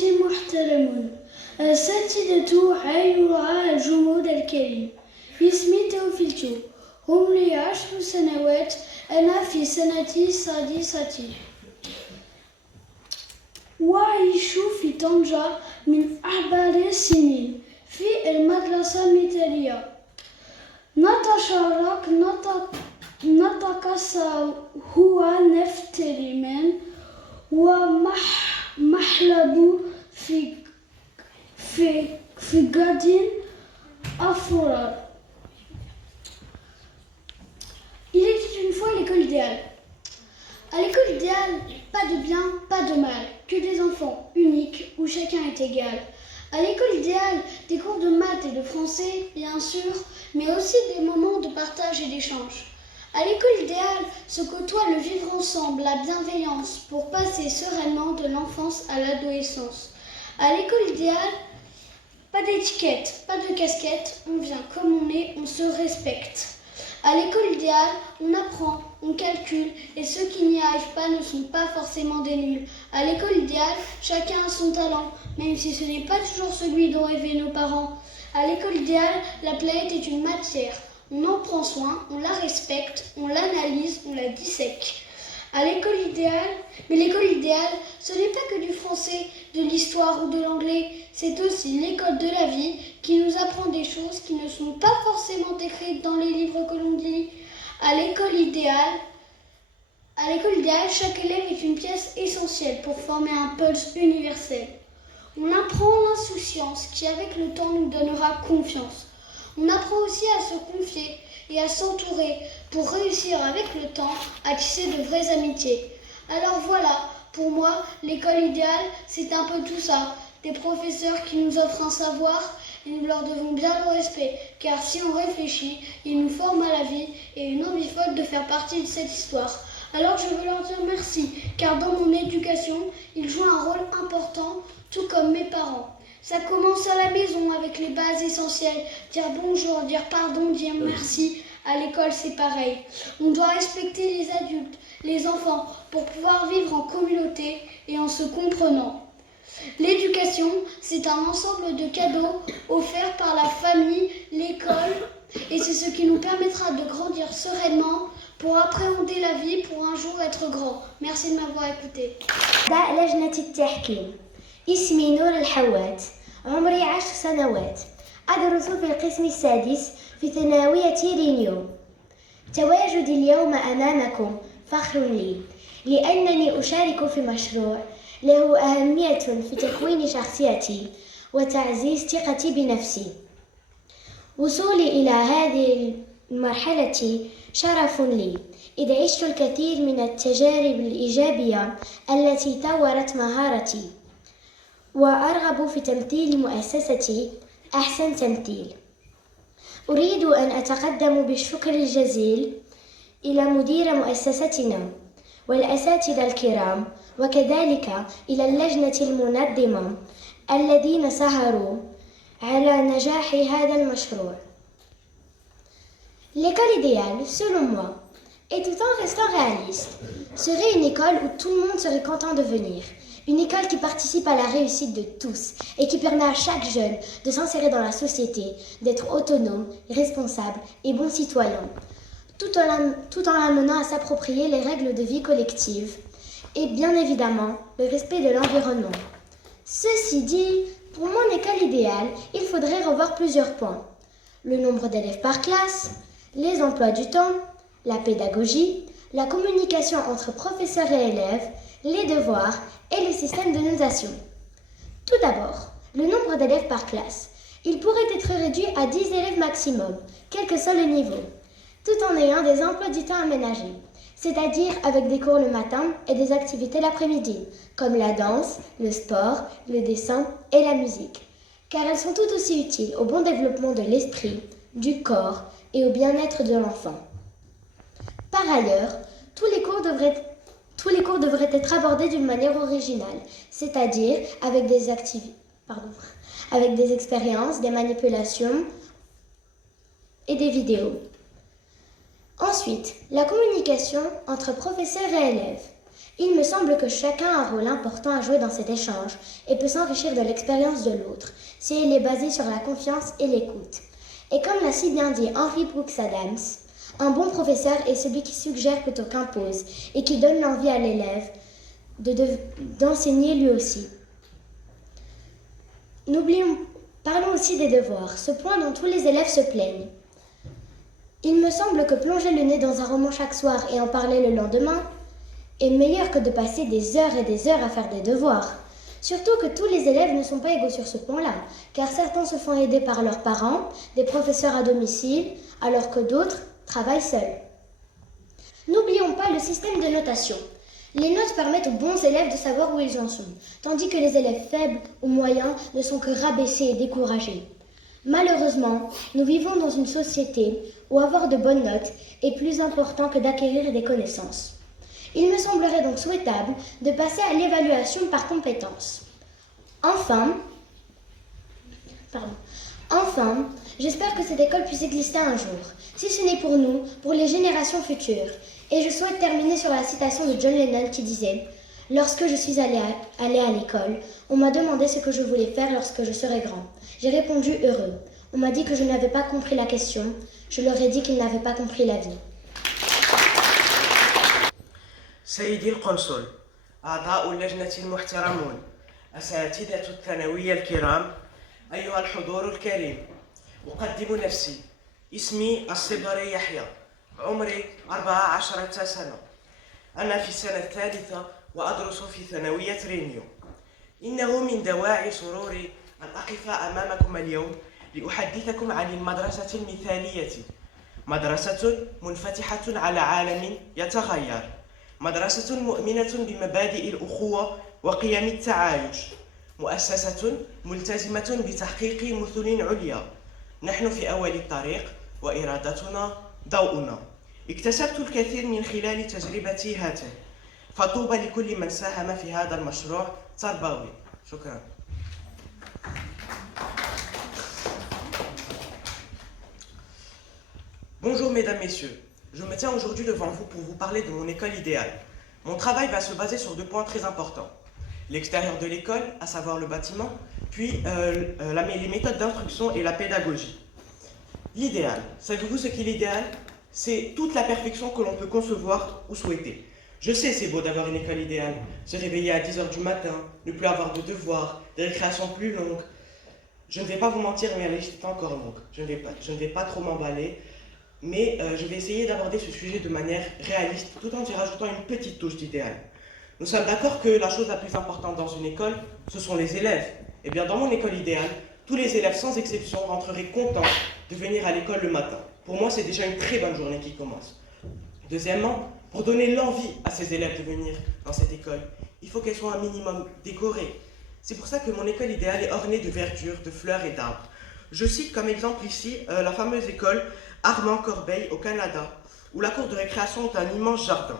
أساتذتي المحترمون، أساتذة أيها الجمهور الكريم، اسمي توفيق، هم لي 10 سنوات، أنا في سنتي السادسة، وأعيش في طنجة من 4 سنين في المدرسة المثالية. نتشارك هو نفترمان ومحلب في غد أفرار. Il était une fois l'école idéale. À l'école idéale, pas de bien, pas de mal, que des enfants uniques où chacun est égal. À l'école idéale, des cours de maths et de français, bien sûr, mais aussi des moments de partage et d'échange. À l'école idéale se côtoie le vivre ensemble, la bienveillance, pour passer sereinement de l'enfance à l'adolescence. À l'école idéale, pas d'étiquette, pas de casquette, on vient comme on est, on se respecte. À l'école idéale, on apprend, on calcule, et ceux qui n'y arrivent pas ne sont pas forcément des nuls. À l'école idéale, chacun a son talent, même si ce n'est pas toujours celui dont rêvaient nos parents. À l'école idéale, la planète est une matière. On en prend soin, on la respecte, on l'analyse, on la dissèque. À l'école idéale, mais l'école idéale, ce n'est pas que du français, de l'histoire ou de l'anglais, c'est aussi l'école de la vie qui nous apprend des choses qui ne sont pas forcément écrites dans les livres que l'on lit. À l'école idéale, chaque élève est une pièce essentielle pour former un pulse universel. On apprend l'insouciance qui, avec le temps, nous donnera confiance. On apprend aussi à se confier et à s'entourer pour réussir avec le temps à tisser de vraies amitiés. Alors voilà, pour moi, l'école idéale, c'est un peu tout ça. Des professeurs qui nous offrent un savoir et nous leur devons bien le respect, car si on réfléchit, ils nous forment à la vie et une envie folle de faire partie de cette histoire. Alors je veux leur dire merci, car dans mon éducation, ils jouent un rôle important, tout comme mes parents. Ça commence à la maison avec les bases essentielles, dire bonjour, dire pardon, dire merci. À l'école, c'est pareil. On doit respecter les adultes, les enfants, pour pouvoir vivre en communauté et en se comprenant. L'éducation, c'est un ensemble de cadeaux offerts par la famille, l'école, et c'est ce qui nous permettra de grandir sereinement pour appréhender la vie, pour un jour être grand. Merci de m'avoir écouté. لجنة التحكيم. اسمي نور الحوات، عمري 10 سنوات، أدرس في القسم السادس في ثانوية رينيو. تواجدي اليوم أمامكم فخر لي، لأنني أشارك في مشروع له أهمية في تكوين شخصيتي وتعزيز ثقتي بنفسي. وصولي إلى هذه المرحلة شرف لي، إذ عشت الكثير من التجارب الإيجابية التي طورت مهارتي، وأرغب في تمثيل مؤسستي أحسن تمثيل. أريد أن أتقدم بالشكر الجزيل إلى مدير مؤسستنا والأساتذة الكرام، وكذلك إلى اللجنة المنظمة الذين سهروا على نجاح هذا المشروع. L'école idéale, selon moi, et tout en restant réaliste, serait une école où tout le monde serait content de venir. Une école qui participe à la réussite de tous et qui permet à chaque jeune de s'insérer dans la société, d'être autonome, responsable et bon citoyen, tout en l'amenant à s'approprier les règles de vie collective et bien évidemment le respect de l'environnement. Ceci dit, pour mon école idéale, il faudrait revoir plusieurs points. Le nombre d'élèves par classe, les emplois du temps, la pédagogie, la communication entre professeurs et élèves, les devoirs et le système de notation. Tout d'abord, le nombre d'élèves par classe. Il pourrait être réduit à 10 élèves maximum, quel que soit le niveau, tout en ayant des emplois du temps aménagés, c'est-à-dire avec des cours le matin et des activités l'après-midi, comme la danse, le sport, le dessin et la musique, car elles sont toutes aussi utiles au bon développement de l'esprit, du corps et au bien-être de l'enfant. Par ailleurs, tous les cours devraient être abordés d'une manière originale, c'est-à-dire avec des expériences, des manipulations et des vidéos. Ensuite, la communication entre professeurs et élèves. Il me semble que chacun a un rôle important à jouer dans cet échange et peut s'enrichir de l'expérience de l'autre si elle est basée sur la confiance et l'écoute. Et comme l'a si bien dit Henry Brooks Adams, un bon professeur est celui qui suggère plutôt qu'impose et qui donne l'envie à l'élève d'enseigner lui aussi. Parlons aussi des devoirs, ce point dont tous les élèves se plaignent. Il me semble que plonger le nez dans un roman chaque soir et en parler le lendemain est meilleur que de passer des heures et des heures à faire des devoirs. Surtout que tous les élèves ne sont pas égaux sur ce point-là, car certains se font aider par leurs parents, des professeurs à domicile, alors que d'autres travaillent seuls. N'oublions pas le système de notation. Les notes permettent aux bons élèves de savoir où ils en sont, tandis que les élèves faibles ou moyens ne sont que rabaissés et découragés. Malheureusement, nous vivons dans une société où avoir de bonnes notes est plus important que d'acquérir des connaissances. Il me semblerait donc souhaitable de passer à l'évaluation par compétences. Enfin, j'espère que cette école puisse exister un jour, si ce n'est pour nous, pour les générations futures. Et je souhaite terminer sur la citation de John Lennon qui disait « Lorsque je suis allée à l'école, on m'a demandé ce que je voulais faire lorsque je serais grand. J'ai répondu heureux. On m'a dit que je n'avais pas compris la question. Je leur ai dit qu'ils n'avaient pas compris la vie. » سيدي القنصل، أعضاء اللجنة المحترمون، أساتذة الثانوية الكرام، أيها الحضور الكريم، أقدم نفسي. اسمي الصبري يحيى، عمري 14 سنة. أنا في السنة الثالثة وأدرس في ثانوية رينيو. إنه من دواعي سروري أن أقف أمامكم اليوم لأحدثكم عن المدرسة المثالية، مدرسة منفتحة على عالم يتغير، مدرسة مؤمنة بمبادئ الأخوة وقيم التعايش، مؤسسة ملتزمة بتحقيق مثل عليا. نحن في أول الطريق وإرادتنا ضوءنا. اكتسبت الكثير من خلال تجربتي هاته، فطوبى لكل من ساهم في هذا المشروع التربوي. شكرا. Bonjour mesdames, messieurs. Je me tiens aujourd'hui devant vous pour vous parler de mon école idéale. Mon travail va se baser sur 2 points très importants. L'extérieur de l'école, à savoir le bâtiment, puis les méthodes d'instruction et la pédagogie. L'idéal. Savez-vous ce qu'est l'idéal? C'est toute la perfection que l'on peut concevoir ou souhaiter. Je sais, c'est beau d'avoir une école idéale. Se réveiller à 10h du matin, ne plus avoir de devoirs, des récréations plus longues. Je ne vais pas vous mentir, mais la liste est encore longue. Je ne vais pas trop m'emballer. Mais je vais essayer d'aborder ce sujet de manière réaliste, tout en y rajoutant une petite touche d'idéal. Nous sommes d'accord que la chose la plus importante dans une école, ce sont les élèves. Eh bien, dans mon école idéale, tous les élèves sans exception rentreraient contents de venir à l'école le matin. Pour moi, c'est déjà une très bonne journée qui commence. Deuxièmement, pour donner l'envie à ces élèves de venir dans cette école, il faut qu'elle soit un minimum décorée. C'est pour ça que mon école idéale est ornée de verdure, de fleurs et d'arbres. Je cite comme exemple ici la fameuse école Armand Corbeil au Canada, où la cour de récréation est un immense jardin.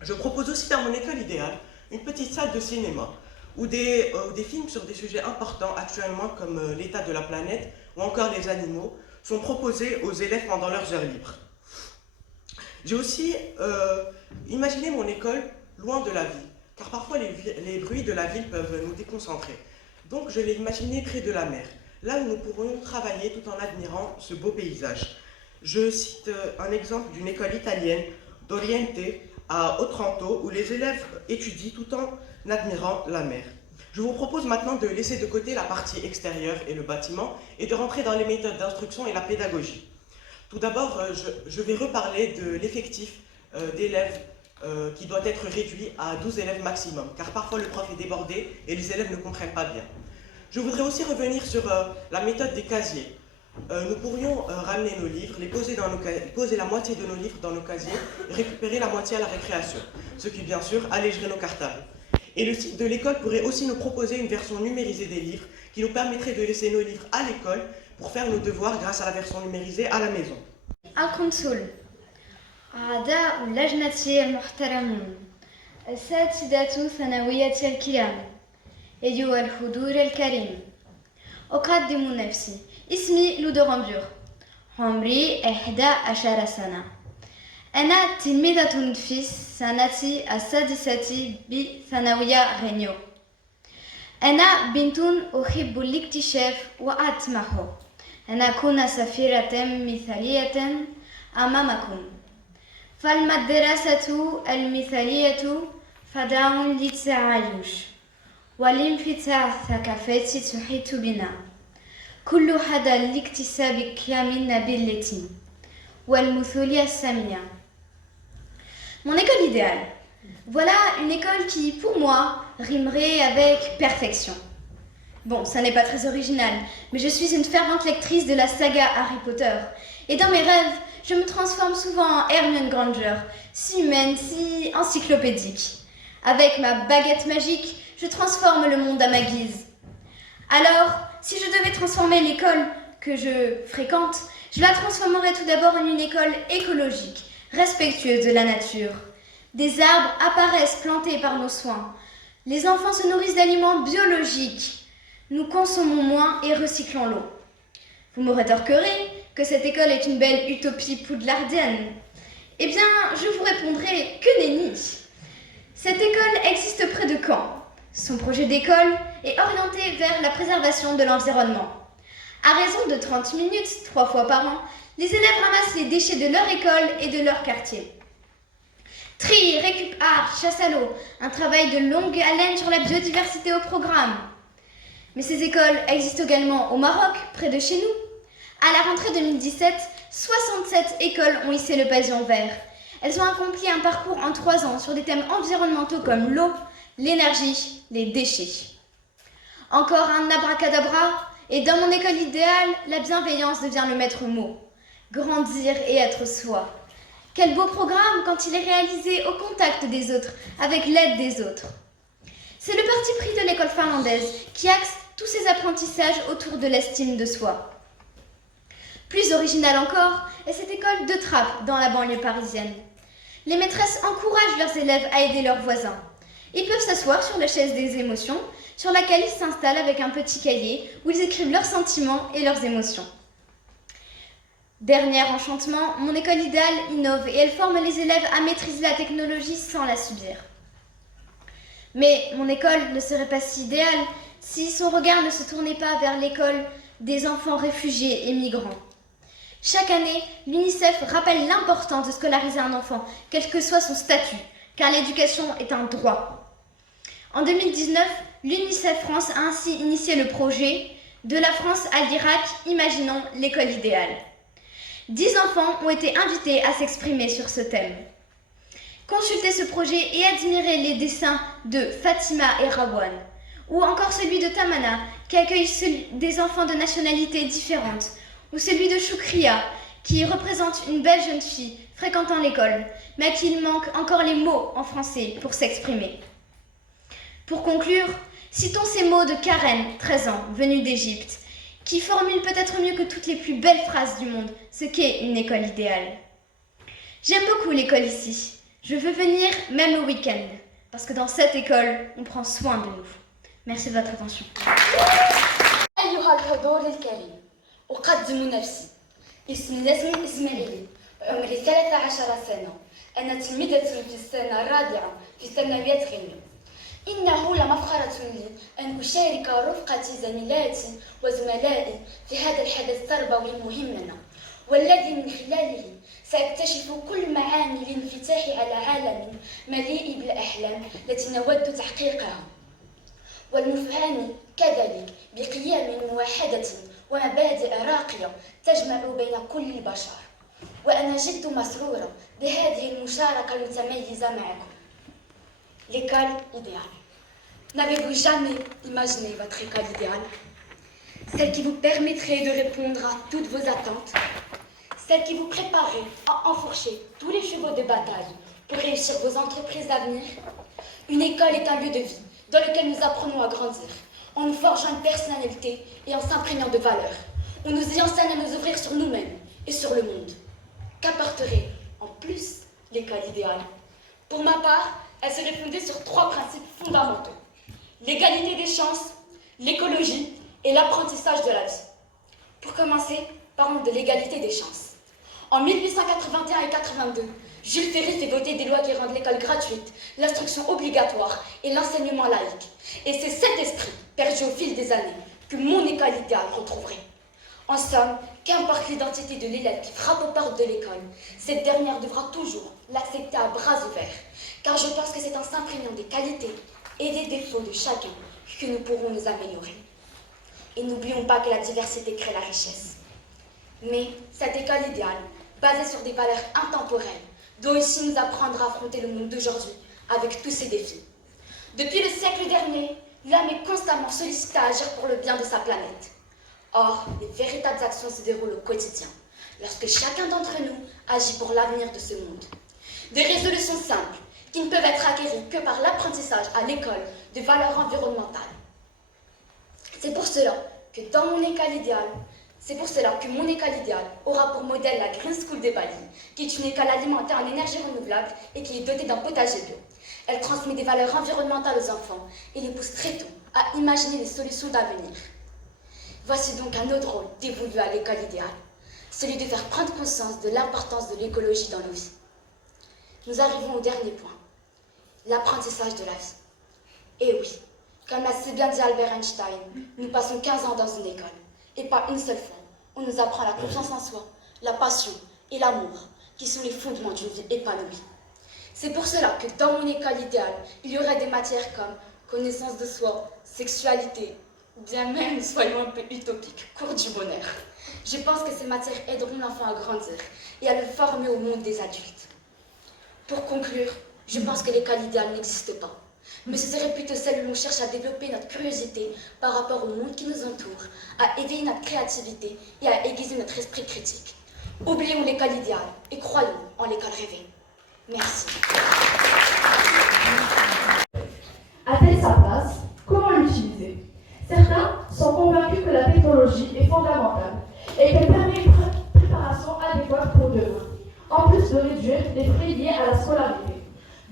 Je propose aussi dans mon école idéale une petite salle de cinéma, où des films sur des sujets importants actuellement comme l'état de la planète ou encore les animaux sont proposés aux élèves pendant leurs heures libres. J'ai aussi imaginé mon école loin de la ville, car parfois les bruits de la ville peuvent nous déconcentrer. Donc je l'ai imaginé près de la mer, là où nous pourrions travailler tout en admirant ce beau paysage. Je cite un exemple d'une école italienne d'Oriente à Otranto où les élèves étudient tout en admirant la mer. Je vous propose maintenant de laisser de côté la partie extérieure et le bâtiment et de rentrer dans les méthodes d'instruction et la pédagogie. Tout d'abord, je vais reparler de l'effectif d'élèves qui doit être réduit à 12 élèves maximum, car parfois le prof est débordé et les élèves ne comprennent pas bien. Je voudrais aussi revenir sur la méthode des casiers. Nous pourrions ramener nos livres, poser la moitié de nos livres dans nos casiers et récupérer la moitié à la récréation, ce qui bien sûr allégerait nos cartables. Et le site de l'école pourrait aussi nous proposer une version numérisée des livres qui nous permettrait de laisser nos livres à l'école pour faire nos devoirs grâce à la version numérisée à la maison. القنصل، أعضاء اللجنة المحترمون، أساتذة الثانوية الكرام، أيها الحضور الكريم، أقدم نفسي. اسمي لودو غامبيور، عمري 11 سنة. أنا تلميذة في السنة السادسة بثانوية رينيو. أنا بنت أحب الاكتشاف وأطمح أن أكون سفيرة مثالية أمامكم. فالمدرسة المثالية فداء للتعايش والانفتاح الثقافي تحيط بنا. كل هذا لاكتساب كامل نبيلة والمثولية السامية. Mon école idéale. Voilà une école qui, pour moi, rimerait avec perfection. Bon, ça n'est pas très original, mais je suis une fervente lectrice de la saga Harry Potter. Et dans mes rêves, je me transforme souvent en Hermione Granger, si humaine, si encyclopédique. Avec ma baguette magique, je transforme le monde à ma guise. Alors, si je devais transformer l'école que je fréquente, je la transformerais tout d'abord en une école écologique, respectueuse de la nature. Des arbres apparaissent plantés par nos soins. Les enfants se nourrissent d'aliments biologiques. Nous consommons moins et recyclons l'eau. Vous me rétorquerez que cette école est une belle utopie poudlardienne. Eh bien, je vous répondrai que nenni. Cette école existe près de Caen. Son projet d'école est orienté vers la préservation de l'environnement. À raison de 30 minutes, 3 fois par an, les élèves ramassent les déchets de leur école et de leur quartier. Tri, récup art, chasse à l'eau, un travail de longue haleine sur la biodiversité au programme. Mais ces écoles existent également au Maroc, près de chez nous. À la rentrée 2017, 67 écoles ont hissé le pavillon vert. Elles ont accompli un parcours en 3 ans sur des thèmes environnementaux comme l'eau, l'énergie, les déchets. Encore un abracadabra, et dans mon école idéale, la bienveillance devient le maître mot. Grandir et être soi. Quel beau programme quand il est réalisé au contact des autres, avec l'aide des autres. C'est le parti pris de l'école finlandaise qui axe tous ses apprentissages autour de l'estime de soi. Plus originale encore est cette école de Trappes dans la banlieue parisienne. Les maîtresses encouragent leurs élèves à aider leurs voisins. Ils peuvent s'asseoir sur la chaise des émotions, sur laquelle ils s'installent avec un petit cahier où ils écrivent leurs sentiments et leurs émotions. Dernier enchantement, mon école idéale innove et elle forme les élèves à maîtriser la technologie sans la subir. Mais mon école ne serait pas si idéale si son regard ne se tournait pas vers l'école des enfants réfugiés et migrants. Chaque année, l'UNICEF rappelle l'importance de scolariser un enfant, quel que soit son statut, car l'éducation est un droit. En 2019, l'UNICEF France a ainsi initié le projet « De la France à l'Irak, imaginons l'école idéale ». 10 enfants ont été invités à s'exprimer sur ce thème. Consultez ce projet et admirez les dessins de Fatima et Rawan, ou encore celui de Tamana, qui accueille des enfants de nationalités différentes, ou celui de Choukria, qui représente une belle jeune fille fréquentant l'école, mais à qui il manque encore les mots en français pour s'exprimer. Pour conclure, citons ces mots de Karen, 13 ans, venue d'Égypte, qui formule peut-être mieux que toutes les plus belles phrases du monde ce qu'est une école idéale. J'aime beaucoup l'école ici. Je veux venir même le week-end, parce que dans cette école, on prend soin de nous. Merci de votre attention. أيها الحضور الكريم، أقدم نفسي. اسمي إسماعيلي، عمري 13 سنة. أنا تلميذة في السنة الرابعة في ثانوية غينيو. إنه لمفخرة لي أن أشارك رفقة زميلاتي وزملائي في هذا الحدث التربوي المهم، والذي من خلاله سأكتشف كل معاني الانفتاح على عالم مليء بالأحلام التي نود تحقيقها، والمفهوم كذلك بقيم موحدة ومبادئ راقية تجمع بين كل البشر. وأنا جد مسرورة بهذه المشاركة المتميزة معكم. L'école idéale. N'avez-vous jamais imaginé votre école idéale? Celle qui vous permettrait de répondre à toutes vos attentes. Celle qui vous préparerait à enfourcher tous les chevaux de bataille pour réussir vos entreprises d'avenir. Une école est un lieu de vie dans lequel nous apprenons à grandir, en nous forgeant une personnalité et en s'imprégnant de valeurs. On nous y enseigne à nous ouvrir sur nous-mêmes et sur le monde. Qu'apporterait en plus l'école idéale? Pour ma part, elle serait fondée sur 3 principes fondamentaux: l'égalité des chances, l'écologie et l'apprentissage de la vie. Pour commencer, parlons de l'égalité des chances. En 1881 et 82, Jules Ferry fait voter des lois qui rendent l'école gratuite, l'instruction obligatoire et l'enseignement laïque. Et c'est cet esprit, perdu au fil des années, que mon école idéale retrouverait. En somme, qu'importe l'identité de l'élève qui frappe aux portes de l'école, cette dernière devra toujours l'accepter à bras ouverts, car je pense que c'est en s'imprégnant des qualités et des défauts de chacun que nous pourrons nous améliorer. Et n'oublions pas que la diversité crée la richesse. Mais cette école idéale, basée sur des valeurs intemporelles, doit aussi nous apprendre à affronter le monde d'aujourd'hui avec tous ses défis. Depuis le siècle dernier, l'homme est constamment sollicité à agir pour le bien de sa planète. Or, les véritables actions se déroulent au quotidien, lorsque chacun d'entre nous agit pour l'avenir de ce monde. Des résolutions simples, qui ne peuvent être acquéries que par l'apprentissage à l'école de valeurs environnementales. C'est pour cela que mon école idéale aura pour modèle la Green School de Bali, qui est une école alimentée en énergie renouvelable et qui est dotée d'un potager bio. Elle transmet des valeurs environnementales aux enfants et les pousse très tôt à imaginer des solutions d'avenir. Voici donc un autre rôle dévolu à l'école idéale, celui de faire prendre conscience de l'importance de l'écologie dans nos vies. Nous arrivons au dernier point, l'apprentissage de la vie. Et oui, comme l'a si bien dit Albert Einstein, nous passons 15 ans dans une école, et pas une seule fois. On nous apprend la confiance en soi, la passion et l'amour, qui sont les fondements d'une vie épanouie. C'est pour cela que dans mon école idéale, il y aurait des matières comme connaissance de soi, sexualité, ou bien même, soyons un peu utopiques, cours du bonheur. Je pense que ces matières aideront l'enfant à grandir et à le former au monde des adultes. Pour conclure, je pense que l'école idéale n'existe pas. Mais ce serait plutôt celle où l'on cherche à développer notre curiosité par rapport au monde qui nous entoure, à éveiller notre créativité et à aiguiser notre esprit critique. Oublions l'école idéale et croyons en l'école rêvée. Merci. A-t-elle sa place? Comment l'utiliser? Certains sont convaincus que la technologie est fondamentale et qu'elle permet une préparation adéquate pour demain, en plus de réduire les frais liés à la scolarité.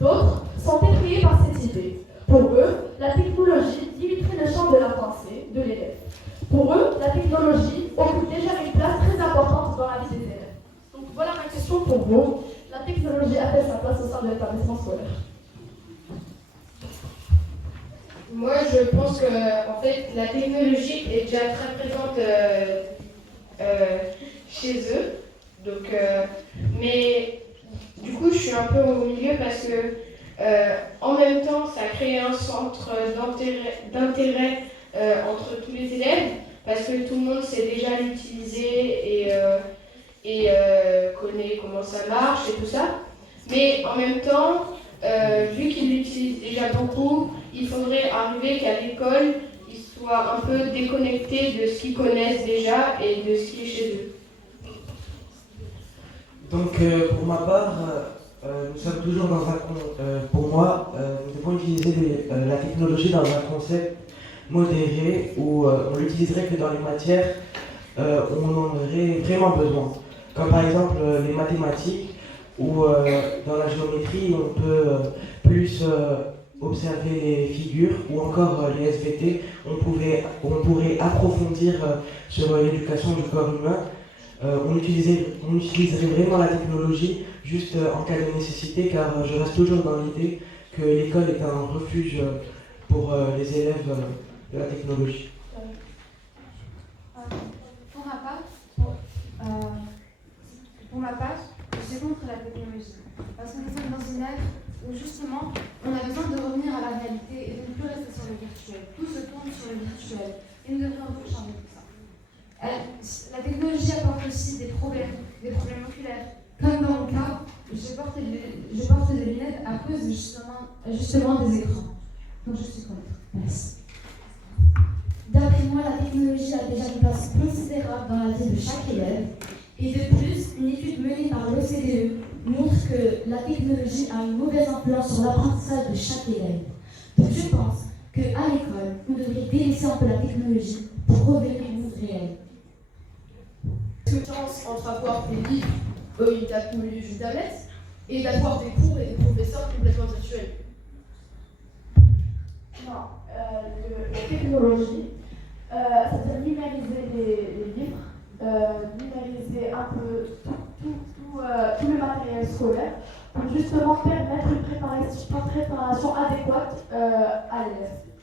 D'autres sont effrayés par cette idée. Pour eux, la technologie limiterait le champ de la pensée de l'élève. Pour eux, la technologie occupe déjà une place très importante dans la vie des élèves. Donc voilà ma question pour vous. La technologie a-t-elle sa place au sein de l'établissement scolaire? Moi, je pense que en fait, la technologie est déjà très présente chez eux. Donc, mais du coup, je suis un peu au milieu parce que en même temps, ça crée un centre d'intérêt entre tous les élèves parce que tout le monde sait déjà l'utiliser et connaît comment ça marche et tout ça. Mais en même temps, vu qu'ils l'utilisent déjà beaucoup, il faudrait arriver qu'à l'école, ils soient un peu déconnectés de ce qu'ils connaissent déjà et de ce qui est chez eux. Donc pour ma part, nous sommes toujours dans un pour moi, nous devons utiliser la technologie dans un concept modéré où on l'utiliserait que dans les matières où on en aurait vraiment besoin. Comme par exemple les mathématiques ou dans la géométrie on peut plus observer les figures ou encore les SVT, on pourrait approfondir sur l'éducation du corps humain. On utiliserait vraiment la technologie juste en cas de nécessité car je reste toujours dans l'idée que l'école est un refuge pour les élèves de la technologie. Pour ma part, je suis contre la technologie. Parce que nous sommes dans une ère où justement on a besoin de revenir à la réalité et de ne plus rester sur le virtuel. Tout se tourne sur le virtuel et nous devrions un peu changer tout ça. La technologie apporte aussi des problèmes oculaires. Comme dans mon cas, je porte des lunettes à cause de justement des écrans. Donc je suis contre. Merci. D'après moi, la technologie a déjà une place considérable dans la vie de chaque élève. Et de plus, une étude menée par l'OCDE montre que la technologie a une mauvaise influence sur l'apprentissage de chaque élève. Donc je pense qu'à l'école, on devrait délaisser un peu la technologie pour revenir au monde réel. La différence entre avoir des livres, une tablette, et d'avoir des cours et des professeurs complètement virtuels. Non, la technologie, c'est-à-dire numériser les livres, numériser un peu tout le matériel scolaire pour justement permettre une préparation adéquate à l'élève.